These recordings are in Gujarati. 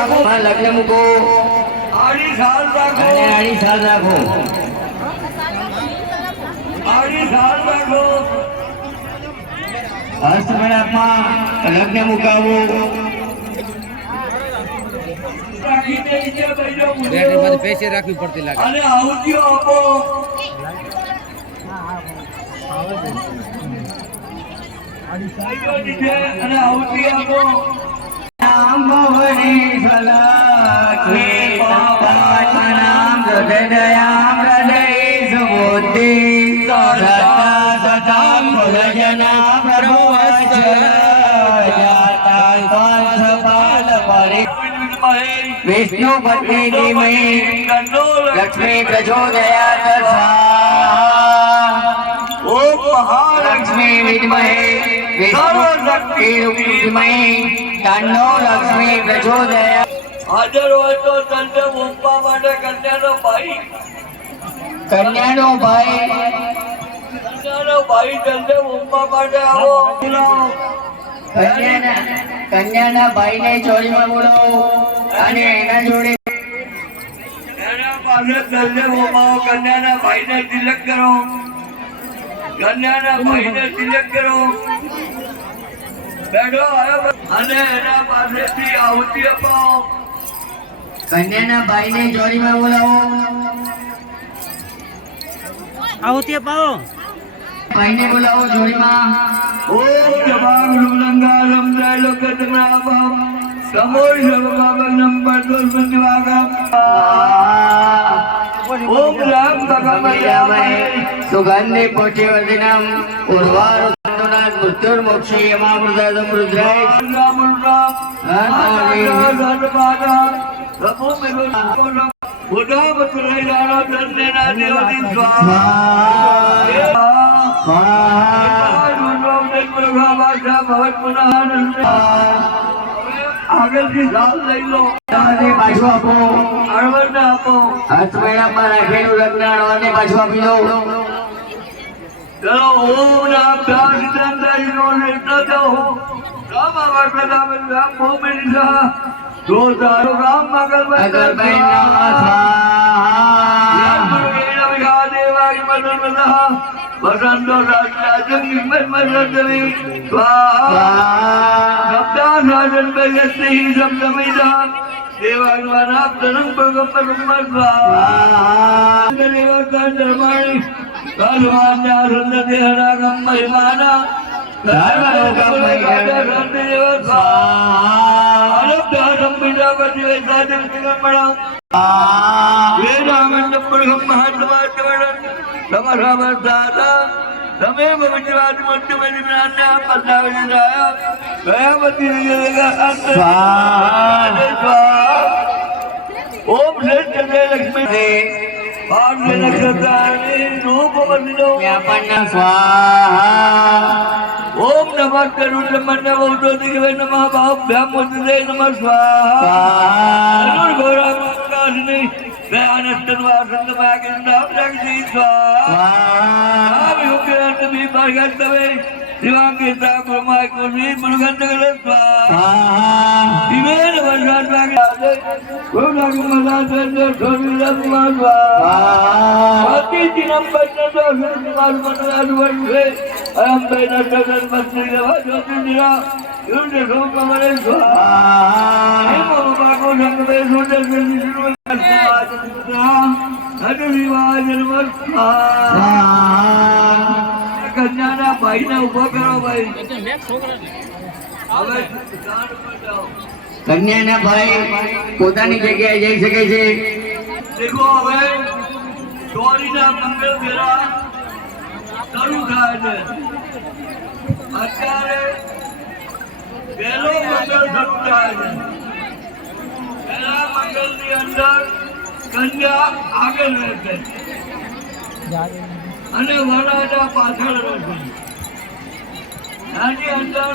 લગ્ન મૂકો આડી સાલ રાખો અને આડી સાલ રાખો આડી સાલ રાખો હસ્તમેળાપમાં લગ્ન મુકાવો રાખીને નીચે બેસો પૈસે રાખવી પડતી લાગે અને આહુતિઓ આપો અને આહુતિ આપો નામ ભવની સલાખી પાપાત્મ નામ હૃદયામ હૃદય સુબુદ્ધિ સદા સદા ભુલજના પ્રભુ જાતા સ્વાર્થપાલ પરી વિષ્ણુ પત્ની ધીમહી લક્ષ્મી પ્રચોદયાત ઓમ મહાલક્ષ્મી વિદ્મહે વિષ્ણુ શક્તિ ધીમહી તન્નો લક્ષ્મી પ્રચોદયાત હાજર હોય તો તને મૂકવા માટે કન્યાનો ભાઈ કન્યાનો ભાઈ તને મૂકવા માટે આવો કન્યાના ભાઈને ચોરીમાં બોલાવો અને એના જોડે એના પાસે તને મૂકવા કન્યાના ભાઈને તિલક કરો કન્યાના ભાઈને તિલક કરો બેઠો અને એના પાસેથી આહુતિ અપાવો કન્યાના ભાઈને ચોરીમાં બોલાવો આહુતિ અપાવો ભાઈને બોલાવો જોડીમાં ઓમ જવાગ લુલંગાલમ ત્રૈલોક્યતમનાભમ સમોય સર્વભાવનમ પરદોષમન્યવાગમ ઓમ રામ ભગવમયામહે સુગંધિ પુષ્ટિવર્ધિનમ ઉર્વારુનાથ મૃત્યુર્મોક્ષી યમામૃતમ રુદ્રાય આગળથી સાલ લઈ લો પાછું આપો અળવરને આપો હસ્તમેળામાં રાખેલું લગ્ન અણવાને પાછું આપી દો ચલો ઓમ નામ પ્યાર ચંદ્રાઈ નો લેટ દો રામ આવર્તનામ રામ ભૂમિ સહ દો તારો રામ મગર અગર બહેન નમઃ સ્વાહા વસંતો રાજ્યાજમ મરમરદવી સ્વાહા શબ્દાસાજન બયસ્તી શબ્દમિદા દેવાગ્વાનાપ્તરમ ભગવપરમ સ્વાહા દેવકાન ધર્માણી કાલવાન્યા રંદદેહરાગમ મહિમાના ધર્મલોકમ મહિમાદેવ સ્વાહા અનબ્ધારમ બીજાપતિ વૈસાદમ સિગમણા વેદામંડ પુરુષમ મહાત્માત્મણ સમરમ દાદા તમે ભગવાન મંત્ર મેરી જ્ઞાનને પધારી રહ્યા ભયવતી ઓમ શ્રેષ્ઠ જય લક્ષ્મી ભાગ્ય નક્ષત્રાણી રૂપ વંદનો વ્યાપન્ન સ્વાહા ઓમ નમઃ કરુણમન્ન વૌદ્યોતિક વે નમઃ ભાભ્યામ વંદે નમઃ સ્વાહા અનુર્ઘોરાકાશની દયાનસ્તન્વા સંગમાગિંદામ જગદી સ્વાહા વિહુક્રાંત વિભાગતવે શિવાંગીતા ગુરુમાય કુર્મી મુરુગંધગર સ્વાહા દિવેન વરસાદવાગે ગુરુનાગમલાસંજો સોમિલસ્વા સ્વાહા અતિથિનમ બન્નતો સુરમાર્મનવાદવર્ષે અયમ બેન સગલ મસ્ત્રીગવા જ્યોતિર્નિરા યુદ્ધ સોમવરે સ્વાહા હેમો બાકો સંગમે સુંદર વિષ્ણુ કન્યાના ભાઈને ઉભો કરો ભાઈ હવે કન્યાના ભાઈ પોતાની જગ્યાએ જઈ શકે છે દેખો હવે ચોરીના મંગળ ફેરા શરૂ થાય છે અત્યારે પહેલો મંગળ શરૂ થાય છે પહેલા મંગળની અંદર કન્યા આગળ રહેશે અને વરાજા પાછળ રહેશે આની અંદર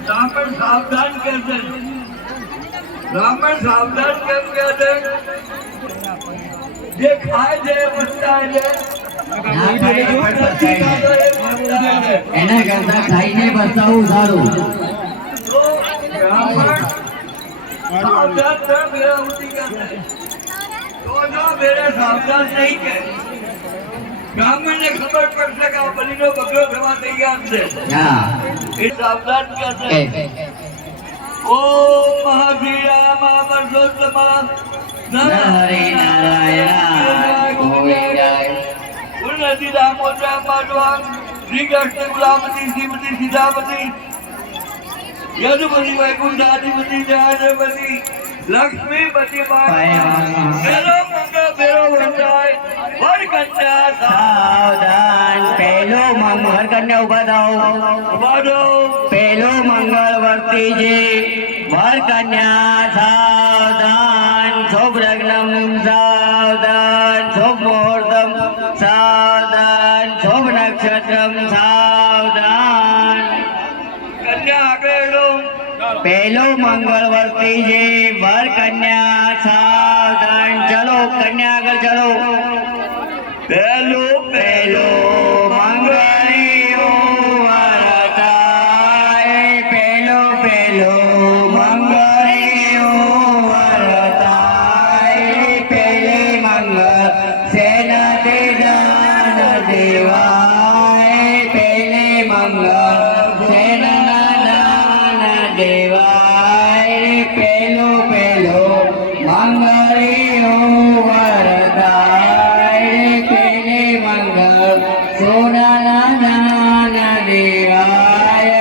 બ્રાહ્મણ સાવધાન કહેશે બ્રાહ્મણ સાવધાન કેમ કહેશે જે ખાય છે એ પસ્તાય છે એના કરતા ખાઈને બતાવવું સારું તો બ્રાહ્મણ सावधान कर मेरा उठी का तो जो मेरे सावधान नहीं के गांव में ने खबर पड़ सका बली नो बकरो थवा तैयार છે હા એ સાવધાન કરશે ઓ મહાવીરા પરસોત્તમા હરે નારાયણ ગોવિંદાય ઉન્નતિ દામોદરા માધવા શ્રી કૃષ્ણ ગુલામતી શ્રીમતી સીતાપતિ યદુપતિ વૈકુંઠાધિપતિ જહાજપતિ લક્ષ્મીપતિ મેરો મંગળ મેરો વંદાય વર કન્યા સાવધાન પહેલો મંગળ કન્યા ઉભા થાઓ સાવધાન પહેલો મંગળ વર્તી જે વર કન્યા સાવધાન શુભ લગ્નમ સાવધાન શુભ મુહૂર્તમ સાવધાન શુભ નક્ષત્રમ સાવધાન કન્યા આગળ પહેલો મંગળ વર્તી જે વર કન્યા સાવધાન ચલો કન્યા આગળ ચલો પહેલો પહેલો મંગળિયો વરતાય પહેલો પહેલો મંગળિયો વરતાય પહેલે મંગળ સેના તે દાન દેવાય પહેલે મંગળ સેના દાન દેવાય પહેલો પહેલો મંગળિયો વરતાય પહેલે મંગળ સોનાના દાન દેવાય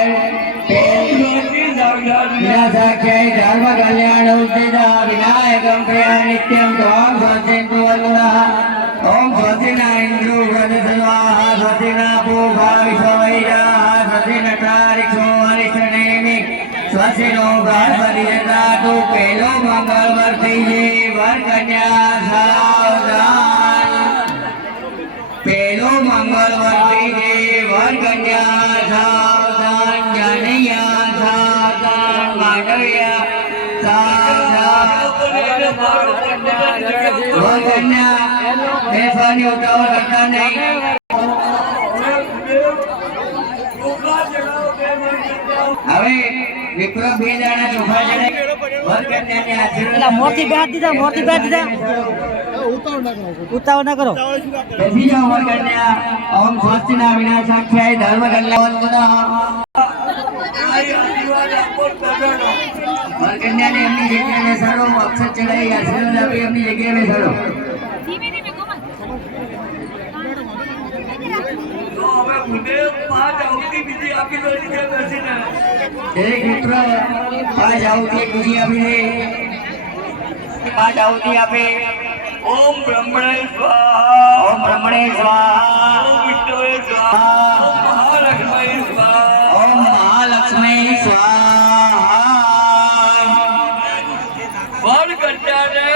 સાક્ષાય ધર્મ કલ્યાણ ઉદ્ધિતા વિનાયકમ પ્રિયા નિત્યમ ત્વાં સ્વસ્તિન્તુ વરુણઃ ઓમ સ્વસ્તિના ઇન્દ્રો વૃદ્ધસ્વાહા સ્વસ્તિના પૂષા વિશ્વવૈરાः સ્વસ્તિનટારિક્ષો અરિષ્ટનેમિ સ્વસ્તિનો બૃહસ્પતિ દદાતુ પહેલો મંગળ વર્તી જે વર કન્યા સાવધાન પહેલો મંગળ વર્તી જે વર કન્યા સાવધાન જાનૈયા સાવધાન માંડવ્યા સાવધાન વર કન્યા બેસવાની ઉતાવળ કરતા નહીં હવે વિપ્ર બે દાણા ચોખા ચડાય વર કન્યાને આશીર્વાદ મોતી બેહાર દીધા ઉતાવળ ના કરો બેસી જાઓ વર કન્યા ઓમ સ્વસ્તિના વિનાશાખ્યાય ધર્મ કલ્યાણ વરકન્યાને એમની જગ્યાએ બેસાડો અક્ષર ચડાઈ આશીર્વાદ આપી એમની જગ્યાએ બેસાડો તો હવે મુદ્દે 5 આવતી બીજી આપી દો કે બેસીને દરેક મિત્ર 5 આવતી બીજી આપીને 5 આવતી આપે ઓમ બ્રહ્મણે સ્વાહા ઓમ બ્રહ્મણે સ્વાહા ઓમ વિષ્ણવે સ્વાહા ઓમ મહાલક્ષ્મી સ્વાહા ઓમ મહાલક્ષ્મી સ્વાહા વર કન્યાને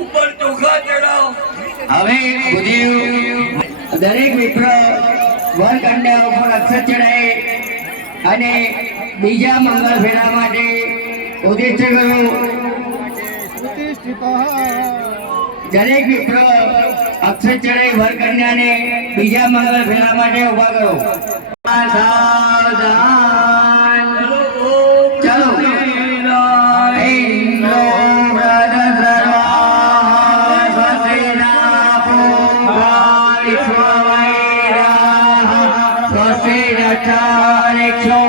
ઉપર ચોખા ચડાવો હવે ભૂદેવ દરેક મિત્ર વર કન્યા ઉપર અક્ષર ચડાય અને બીજા મંગળ ફેરા માટે ઉદ્દેશ્ય કરો દરેક મિત્ર અક્ષર ચડાઈ વર કન્યાને બીજા મંગળ ફેરા માટે ઉભા કરો સાવધાન ચલો ઇન્દ્રો વૃદ્ધસ્વાહા સ્વસ્તિના પૂષા વિશ્વવૈરાः સ્વસ્તિનટારિક્ષો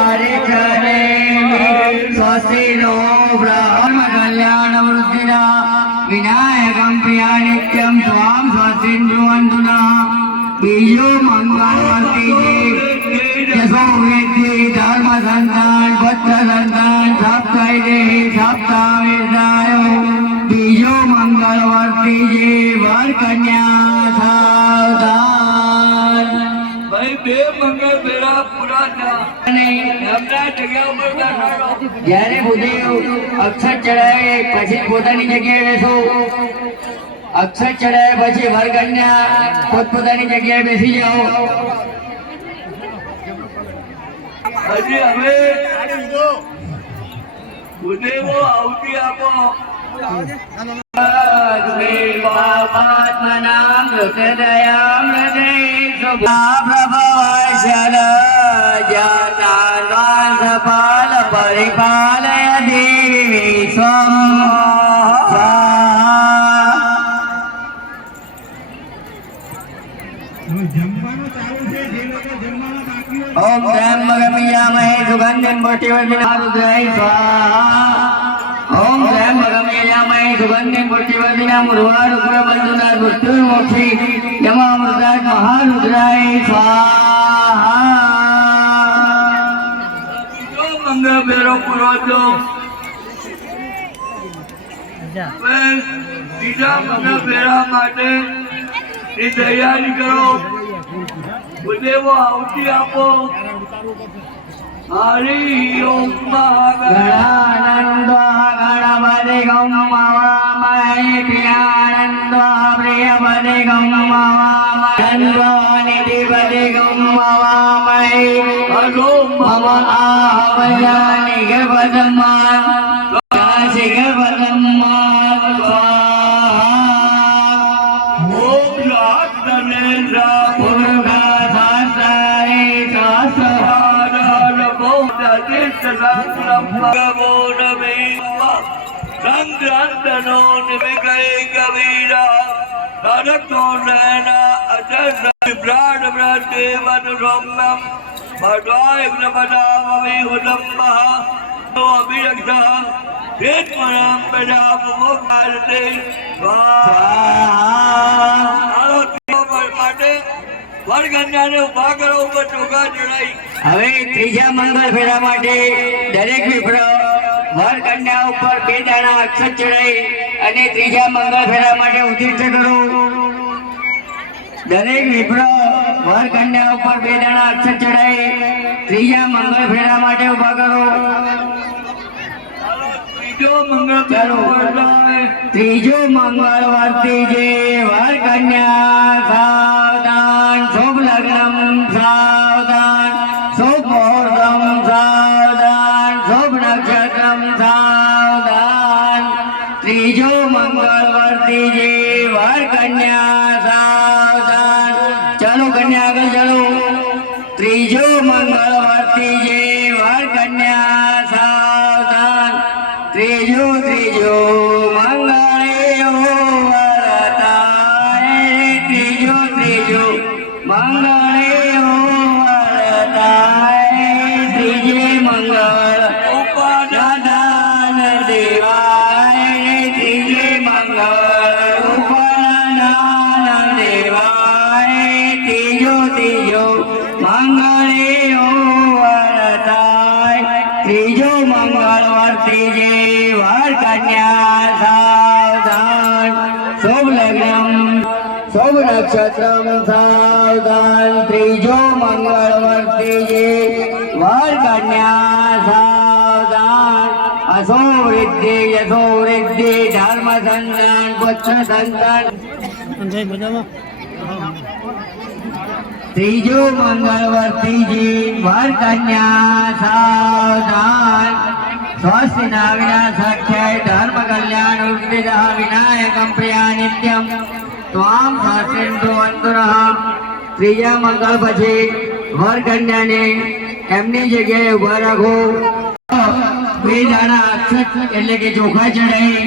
અરિષ્ટનેમિ સ્વસ્તિનો બ્રહ્મ કલ્યાણ વૃદ્ધિના વિનાયકમ પ્રિયા નિત્યમ ત્વાં સ્વસ્તિન્દ્રુવન્તુ નઃ બીજો મંગળ વર્તી જસો વેદ્ય ધર્મ સંતાન પુત્ર સંતાન સપ્તાય દેહી સપ્તાવેદાયો બીજો મંગળ વર્તી જે વર કન્યા સાવધાન ભાઈ બે મંગળ ફેરા પૂરા થયા અને એમના જગ્યા ઉપર બેસાડો જ્યારે ભૂદેવ અક્ષર ચડાવે પછી પોતાની જગ્યાએ બેસો અક્ષર ચડાવે પછી વર કન્યા પોતપોતાની જગ્યાએ બેસી જાઓ હજી હવે ભૂદેવો આવતી આપો પાપાત્મનાં મૃતદયાં હૃદય પ્રભવશલ જાતાન સફલ પરિપાલય દેવી વિશ્વ गमयामहे सुगन्धिं पुष्टिवर्धिनां रुद्राय स्वाहा ओम त्र्यंबकं यजामहे सुगन्धिं पुष्टिवर्धिनां उर्वारुक्रमबन्धुना मृत्युर्मोक्षी यमामृताय महारुद्राय स्वाहा મંગળ બેરો પૂરો થયો બીજા મંગળ બેરા માટે એ તૈયારી કરો દેવો આવતી આપો હરિ ઓમ गणानंद गणपति गौमवामहे प्रियानंद प्रियपति गौमवामहे निधिपति गौमवामहे मम आहवयानि गपदमा गपदमा ઓમ રાત નરેન્દ્ર पुरुषा शास्त्रे शास्त्र વરકન્યાને ઉભા કરો ઉપર ચોખા ચડાઈ હવે ત્રીજા મંગળ ફેરા માટે દરેક વિપ્ર વર કન્યા ઉપર 2 દાણા અક્ષત ચડાઈ અને ત્રીજા મંગળ ફેરા માટે ઉદ્દિષ્ટ કરો. દરેક વિપ્ર વર કન્યા ઉપર 2 દાણા અક્ષત ચડાઈ ત્રીજા મંગળ ફેરા માટે ઉભા કરો. ત્રીજો મંગળ ચાલો. ત્રીજો મંગળ વર્તી જે વર કન્યા સાવધાન શુભ લગ્નમ સાવધાન શુભ મુહૂર્તમ સાવધાન શુભ નક્ષત્રમ સાવધાન. ત્રીજો મંગળ વર્તી જે વર કન્યા સાવધાન. ચાલો કન્યા આગળ ચાલો. ત્રીજો મંગળ વર્તી જે વર કન્યા સાવધાન. ત્રીજો મંગળે વરતાય ત્રીજો મંગળે વરતાય ત્રીજે મંગળ ઉપાદાન દેવાય ત્રીજે મંગળ ઉપાદાન દેવાય ત્રીજો મંગળે વરતાય ત્રીજો મંગળ વર્તી જે વર કન્યા સાવધાન શુભ લગ્નમ શુભ નક્ષત્રમ સાવધાન. ત્રીજો મંગળ વર્તી જે વર કન્યા સાવધાન અસો વૃદ્ધિ યશો વૃદ્ધિ ધર્મ સંતાન પુત્ર સંતાન. ત્રીજો મંગળ વર્તી જે વર કન્યા સાવધાન સ્વસ્તિ નાવિનાશખ્યાય ધર્મ કલ્યાણ ઉદ્વિદઃ વિનાયકમ પ્રિયા નિત્યમ ત્વામ શાસ્ત્રેન્દ્રો અંતુરઃ. ત્રીજા મંગળ પછી વર કન્યાને એમની જગ્યાએ ઉભા રાખો. 2 દાણા અક્ષત એટલે કે ચોખા ચડાઈ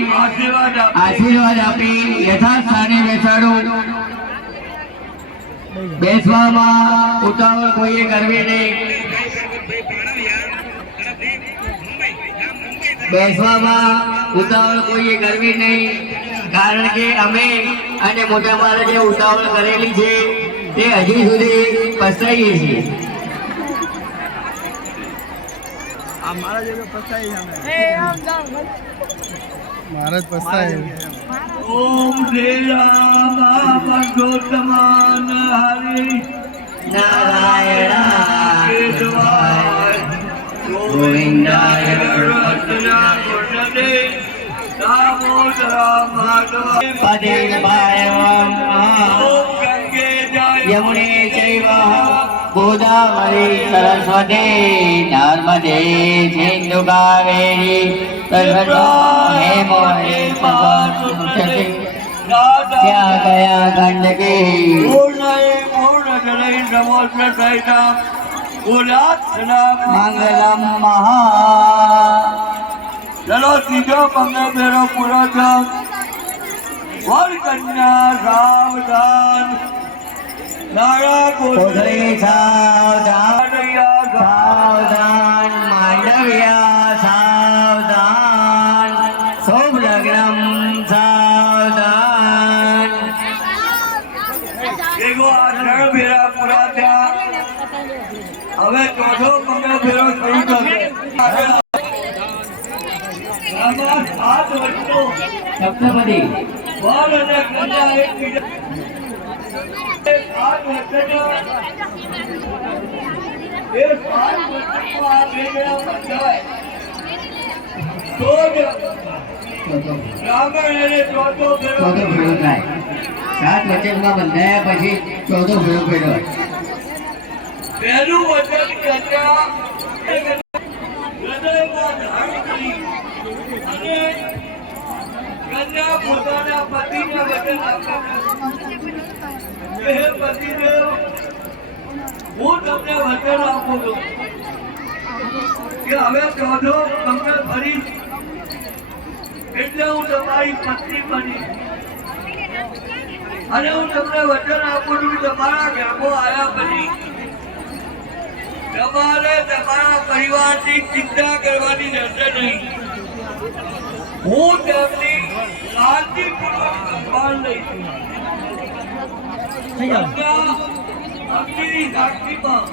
આશીર્વાદ આપી યથાસ્થાને બેસાડો. બેસવામાં ઉતાવળ કોઈએ કરવી નહીં. બેસવામાં ઉતાવળ કોઈએ કરવી નહીં કારણ કે અમે અને મોટા મારા જે ઉતાવળ કરેલી છે તે હજી સુધી પસ્તાઈએ છીએ. મહારાજ પસ્તાય ઓમ શ્રી રામ પુરુષોત્તમાન હરિ નારાયણ કેશવાય ગોવિંદાય પદે યમુને ચૈવ ગોદાવરી સરસ્વતી નર્મદે સિંધુ કાવેરી ત્યાં ગયા ગંડકી મંગલમ મહા. ચલો ત્રીજો મંગળ બેરો પૂરો થયો. વર કન્યા સાવધાન નારા કોથળી સાવધાન સાવધાન માંડવ્યા સાવધાન શુભ લગ્નમ સાવધાન. એગો આ 3 ફેરા પૂરા થયા. હવે ચોથો મંગળ ફેરો શરૂ થશે. આમાં 7 વર્ષનો સપ્તપદી વર અને કન્યા એકબીજા 7 વર્ષના એ 7 વર્ષમાં આ બે જણા બંધાય તો જ બ્રાહ્મણ એને ચોથો ફેરો ચોથો ફેરો થાય. 7 વચનમાં બંધાયા પછી ચોથો ફેરો ફેરવાય. પહેલું વચન કન્યા હૃદયમાં ધારણ કરી અને કન્યા પોતાના પતિને વચન આપે કે હે પતિદેવ, હું તમને વચન આપું છું કે હવે ચોથો મંગળ ભરીશ એટલે હું તમારી પત્ની બની અને હું તમને વચન આપું છું કે તમારા ઘરમાં આવ્યા પછી તમારે તમારા પરિવારની ચિંતા કરવાની રહેશે નહીં. હું તેમની શાંતિપૂર્વક સંભાળ લઈશ. અગ્નિની સાક્ષીમાં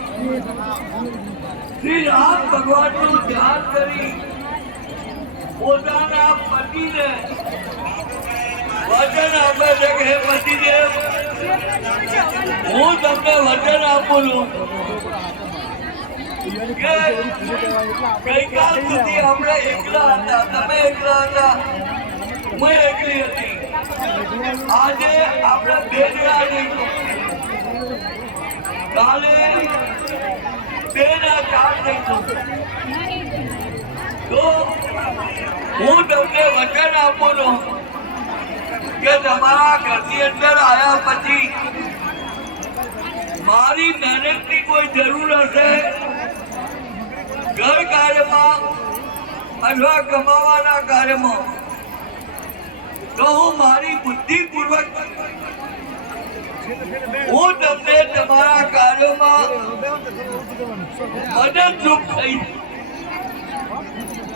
શ્રી રામ ભગવાનનું ધ્યાન કરી પોતાના પતિને વચન આપે છે કે હે પતિદેવ, હું તમને વચન આપું છું કે ગઈકાલ સુધી આપણે એકલા હતા, તમે એકલા હતા, હું એકલી હતી. આજે આપણે 2 જણા જઈશું, કાલે 2 ના 4 જઈશું. તો હું તમને વચન આપું છું કે તમારા ઘરની અંદર આવ્યા પછી મારી મહેનતની કોઈ જરૂર હશે ઘર કાર્યમાં અથવા કમાવાના કાર્યમાં, તો હું મારી બુદ્ધિપૂર્વક હું તમને તમારા કાર્યોમાં મદદરૂપ થઈશ.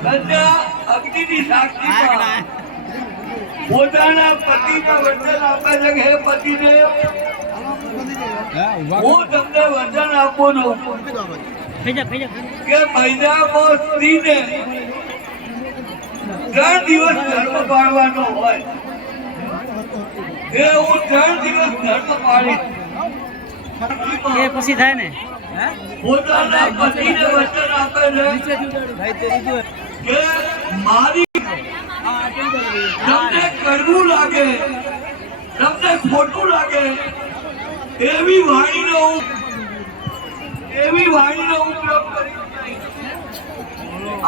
કન્યા અગ્નિની સાક્ષીમાં પોતાના પતિને વચન આપે છે કે હે પતિદેવ, હું તમને વચન આપું છું કે મહિનામાં સ્ત્રીને 3 દિવસ ધર્મ પાળવાનો હોય એ હું 3 દિવસ ધર્મ પાડીશ. એ પછી થાય ને પોતાના પતિને વચન આપે છે કે મારી તમને કડવું લાગે, તમને ખોટું લાગે એવી વાણીનો ઉપયોગ કરીશ નહીં.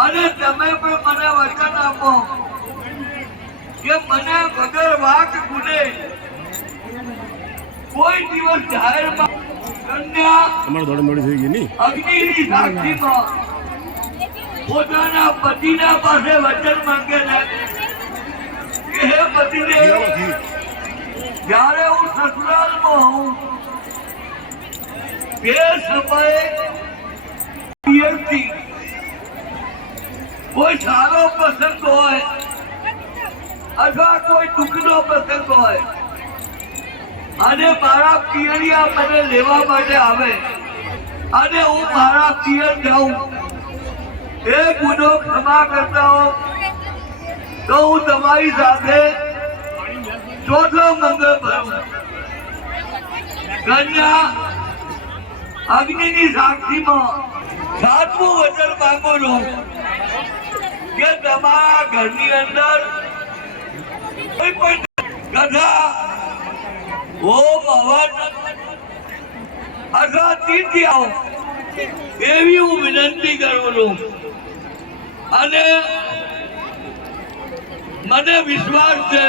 અને તમે પણ મને વચન આપો કે મને વગર વાક ગુને કોઈ દિવસ જાહેરમાં કન્યા અગ્નિની સાક્ષીમાં પોતાના પતિના પાસે વચન માંગે છે કે હે પતિદેવ, જ્યારે હું સસુરાલમાં હોઉં તે સમયે પિયરથી કોઈ સારો પ્રસંગ હોય અથવા કોઈ દુઃખનો પ્રસંગ હોય અને મારા પિયરિયા મને લેવા માટે આવે અને હું મારા પિયર જાઉં, એ ગુનો ક્ષમા કરતા હો તો હું તમારી સાથે ચોથો મંગળ ભરું. કન્યા અગ્નિની સાક્ષીમાં 7મું વચન માંગુ છું કે તમારા ઘરની અંદર કોઈ પણ કથા, હોમ, હવન અથવા તીર્થયાઓ એવી હું વિનંતી કરું છું. અને મને વિશ્વાસ છે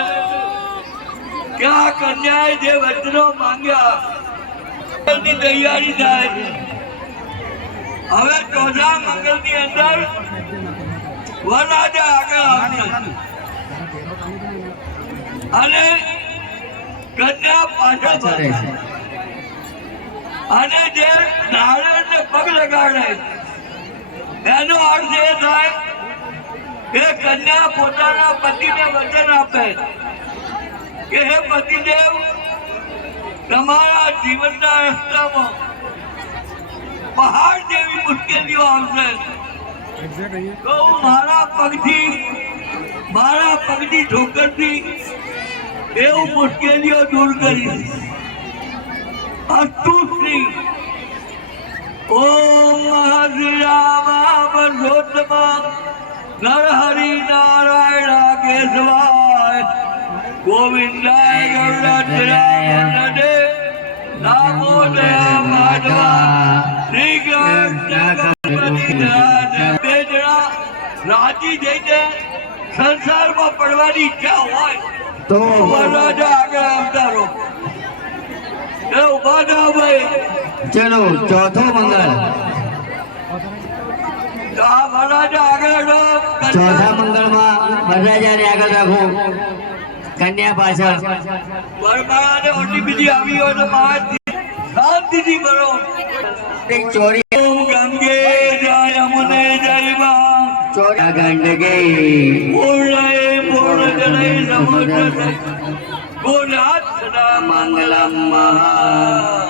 કે આ કન્યાએ જે વચનો માંગ્યા ની તૈયારી થાય. હવે ચોથા મંગળની અંદર વરરાજા આગળ આવશે અને કન્યા પાછળ ફરશે અને જે નારાયણને પગ લગાડે એનો અર્થ એ થાય કે કન્યા પોતાના પતિને વચન આપે કે હે પતિદેવ, તમારા જીવનના રસ્તામાં પહાડ જેવી મુશ્કેલીઓ આવશે તો હું મારા પગની ઠોકરથી એવું મુશ્કેલીઓ દૂર કરીશ. અસ્તુ શ્રી ઓમ શ્રી રામ પુરુષોત્તમ નરહરિ નારાયણ કેશવાય ગોવિંદાય ગૌરાજરાય નડે નામોદયા માધવા શ્રી કૃષ્ણ રાજી જઈને સંસારમાં પડવાની ઈચ્છા હોય તો વરરાજા આગળ આવતા રહો. એ ઉભા ના ભાઈ, ચલો ચોથો મંગળ. આ વરરાજા આગળ રહો. ચોથા મંગળમાં વરરાજાને આગળ રાખો, કન્યા પાછળ. વરમાળાને ઓટી બીજી આવી હોય તો મહારાજ શાંતિથી ભરો. એક ચોરી ઓમ ગંગે જય યમુને જય મા ચોરી ગંડકે પૂર્ણય પૂર્ણ જનૈ સમુદ્ર ગુણાત સદા મંગલમ મહા.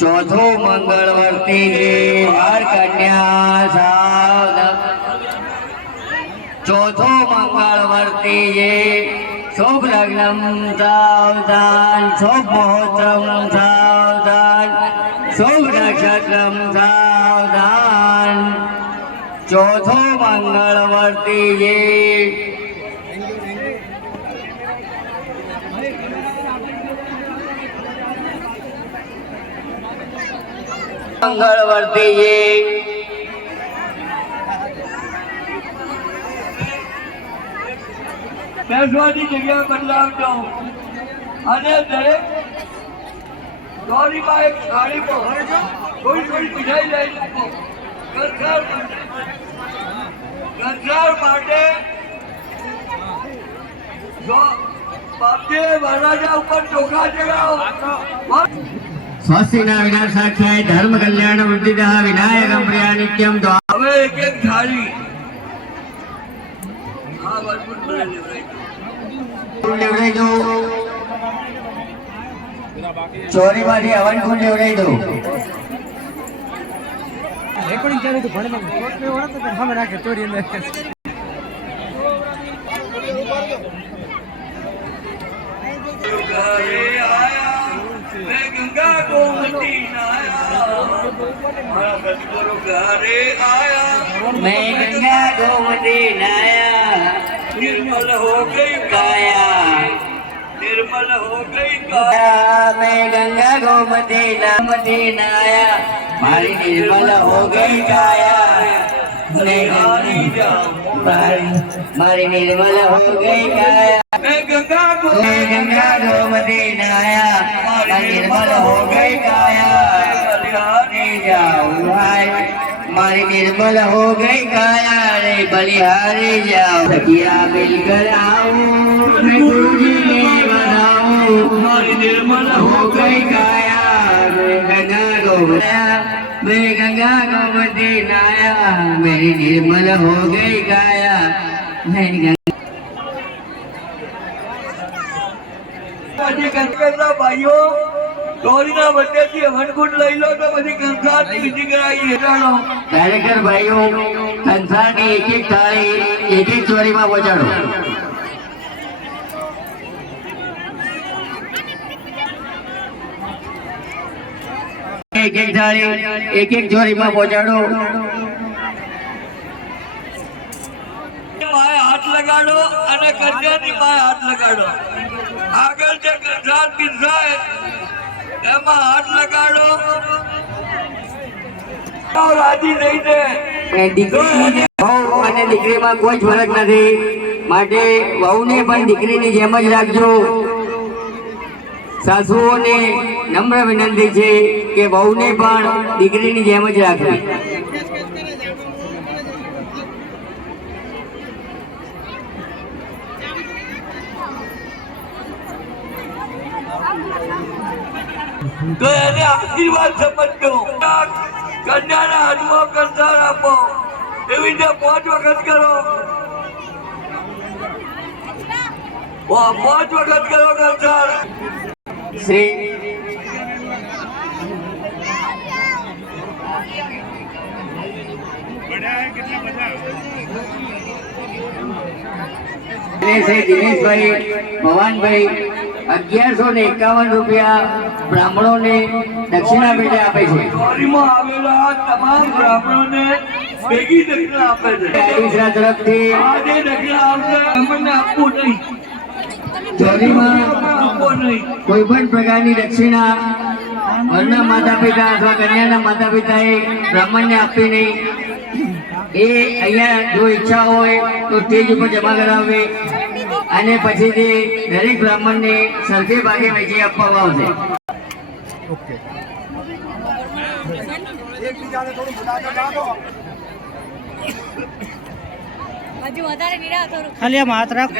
ચોથો મંગળ વર્તી વાર કન્યા સાવધાન. ચોથો મંગળ વર્તી શુભ લગ્નમ સાવધાન, શુભ મુહૂર્તમ સાવધાન, શુભ નક્ષત્રમ સાવધાન. ચોથો મંગળ વર્તી મંગળ વર્તી બેસવાની જગ્યા બદલાવજો અને દરેક દોરીમાં એક સાડી પર થોડી મીઠાઈ લઈ મૂકો. ગંગાર માટે બાપજી વરરાજા ઉપર ચોખા ચડાવો. સ્વસ્તિના વિનાશાખ્યાય ધર્મ કલ્યાણ વૃદ્ધિદઃ વિનાયકમ પ્રિયા નિત્યમ દ્વા. હવે એક એક થાળી આ વરપુટ મને લેવડાવી લેવડાઈ દો. ચોરીમાંથી હવન કુંડ લેવડાઈ દો. રેકોર્ડિંગ ચાલુ તો ભણે કોટ ને ઓળખ તો સામે રાખે ચોરી અંદર. ઘરે આયા મેં ગંગા ગોમતી નાયા, મારા સદગુરુ ઘરે આયા મેં ગંગા ગોમતી નાયા, निर्मल हो गई કાયા. निर्मल हो गई काया. मैं गंगा गोमती नमती नाया, मारी निर्मल हो गई काया. मारी निर्मल हो गई काया. मैं गंगा को मैं गंगा गोमती नाया, मारी निर्मल हो गई काया. बलिहारी जाऊं भाई, मारी निर्मल हो गई काया रे बलिहारी जाऊं. सखिया मिलकर आऊं, मैं गुरुजी ने बनाऊं. हमारी निर्मल हो गई काया मैं गंगा गोमती, मैं गंगा गोमती नाया, मेरी निर्मल हो गई काया. मेरी गंगा भाइयों ગૌરીના બર્થડેથી હવનકુંડ લઈ લો તો બધી કંસારની વિધિ કરાવી હેઠાણો. કાર્યકર ભાઈઓ કંસારની એક એક થાળી એક એક ચોરીમાં પહોંચાડો. એક એક થાળી એક એક ચોરીમાં પહોંચાડો. માએ હાથ લગાડો અને કન્યાની માએ હાથ લગાડો. આગળ જે કંસાર પીરસાય એમાં હાથ લગાડો. રાજી થઈને દીકરી વહુ અને દીકરીમાં કોઈ જ ફરક નથી, માટે વહુને પણ દીકરીની જેમ જ રાખજો. સાસુઓને નમ્ર વિનંતી છે કે વહુને પણ દીકરીની જેમ જ રાખવી. તો એને આશીર્વાદ સમજજો. કન્યાના હાથમાં કંસાર આપો એવી રીતે 5 વખત કરો. 5 વખત કરો કંસાર. શ્રી દિનેશભાઈ ભવાનભાઈ 1151 રૂપિયા બ્રાહ્મણોને દક્ષિણા પેટે આપે છે. ચોરીમાં આવેલા તમામ બ્રાહ્મણોને ભેગી દક્ષિણા આપે છે. આદિશરા તરફથી આજે દક્ષિણા આપશે અમને આપવું નહીં. ચોરીમાં આપવો નહીં. કોઈ પણ પ્રકારની દક્ષિણા ઘરના માતા પિતા અથવા કન્યાના માતા પિતાએ બ્રાહ્મણને આપવી નહીં. એ અહીંયા જો ઈચ્છા હોય તો સ્ટેજ ઉપર જમા કરાવે અને પછીથી દરેક બ્રાહ્મણને સરખે ભાગે વહેંચી આપવામાં આવશે. ઓકે હજુ વધારે નિરાશ થોડું ખાલી આમ હાથ રાખ.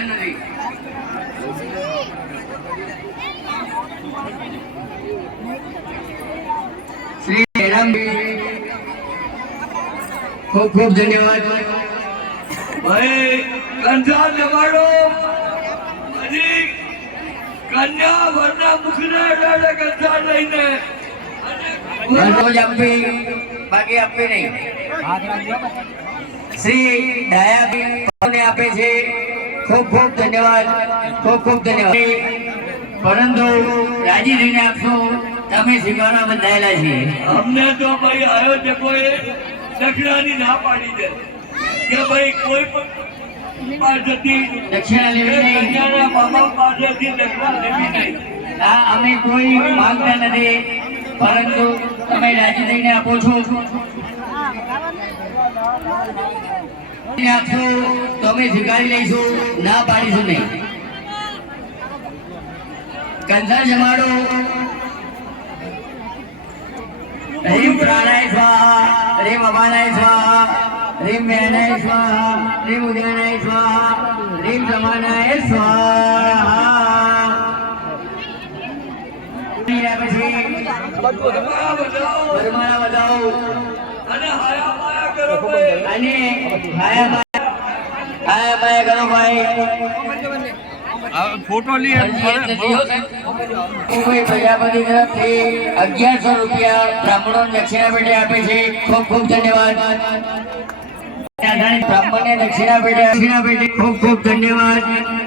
શ્રી જયરામભાઈ ખૂબ ખૂબ ધન્યવાદ. ભાઈ કંસાર જમાડો. હજી કન્યા વરના મુખને અડાડે કંસાર લઈને. રોજ આપવી બાકી આપવી નહીં. શ્રી ડાયાબીને આપે છે. ખૂબ ખૂબ ધન્યવાદ. ખૂબ ખૂબ ધન્યવાદ. પરંતુ રાજી રહીને આપશો. તમે સ્વીકારવા બંધાયેલા છીએ. અમને તો ભાઈ આયોજકોએ દક્ષિણાની ના પાડી છે કે ભાઈ કોઈ પણ પાસેથી દક્ષિણા લેવી નહીં. કન્યાના મામા પાસેથી દક્ષિણા લેવી નહીં. આ અમે કોઈ માંગતા નથી, પરંતુ તમે રાજી થઈને આપો છો. આપશો તો અમે સ્વીકારી લઈશું, ના પાડીશું નહીં. કંસાર જમાડો. રીમ પ્રાણાય સ્વાહા, રીમ અપાનાય સ્વાહા, રીમ વ્યાનાય સ્વાહા, રીમ ઉદયાનાય સ્વાહા, રીમ સમાનાય સ્વાહા. પછી વરમાળા બજાવો વરમાળા વધાવો અને હાયા માયા કરો ભાઈ. અને હાયા માયા કરો ભાઈ. ફોટો લી મુંબઈ પ્રજાપતિ તરફથી 1100 રૂપિયા બ્રાહ્મણોને દક્ષિણા પેટે આપે છે. ખૂબ ખૂબ ધન્યવાદ. બ્રાહ્મણને દક્ષિણા પેટે ખૂબ ખૂબ ધન્યવાદ.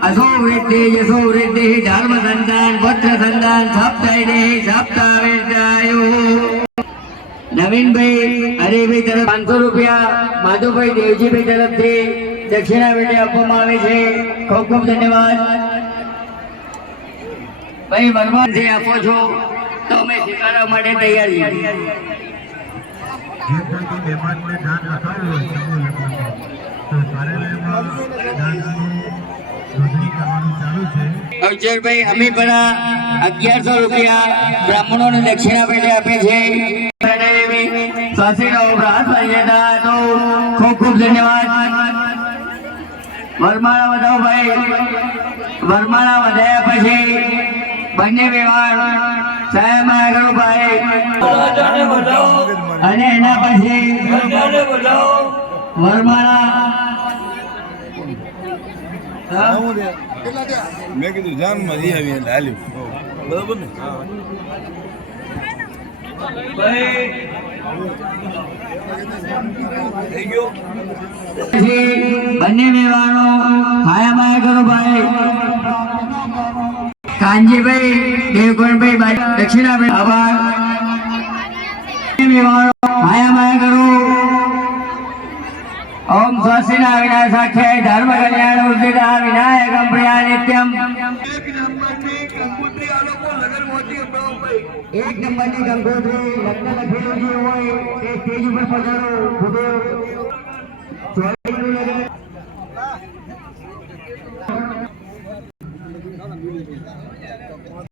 અસો વૃદ્ધિ યસો વૃદ્ધિ ધર્મ સંતાન પુત્ર સંતાન સપ્તાય સપ્તાવેદાયો. નવીનભાઈ હરિભાઈ તરફ 500 રૂપિયા માધુભાઈ દેવજીભાઈ તરફથી દક્ષિણા પેટે આપવામાં આવે છે. ખૂબ ખૂબ ધન્યવાદ. ભાઈ વરમાન જે આપો છો તો અમે સ્વીકારવા માટે તૈયાર છીએ. અવચરભાઈ અમીપરા 1100 રૂપિયા બ્રાહ્મણોને દક્ષિણા પેટે આપે છે. ખૂબ ખૂબ ધન્યવાદ. વરમાળા વધાવો ભાઈ. વરમાળા વધાયા પછી બંને વ્યવહાર સાહેબમાં કરો ભાઈ. રાજાને વધાવો અને એના પછી કન્યાને વધાવો. વરમાળા મેં કીધું જાન મજી આવી એટલે હાલ્યું બરાબર ને. ભાઈ થઈ ગયો. પછી બંને વ્યવહારો હાયા કરો ભાઈ. કાનજીભાઈ દેવગણભાઈ દક્ષિણા આભાર. વ્યવહારો હાયા કરો. ઓમ સ્વસ્તિના વિનાશાખ્યાય ધર્મ કલ્યાણ ઉર્જિતા વિનાયકમ પ્રિયા નિત્યમ. એક નંબરની કંકોત્રી આ લોકો લગન મોતી અપાવો ભાઈ. એક નંબરની કંકોત્રી લગ્ન લખેલું જે હોય એ સ્ટેજ ઉપર પધારો.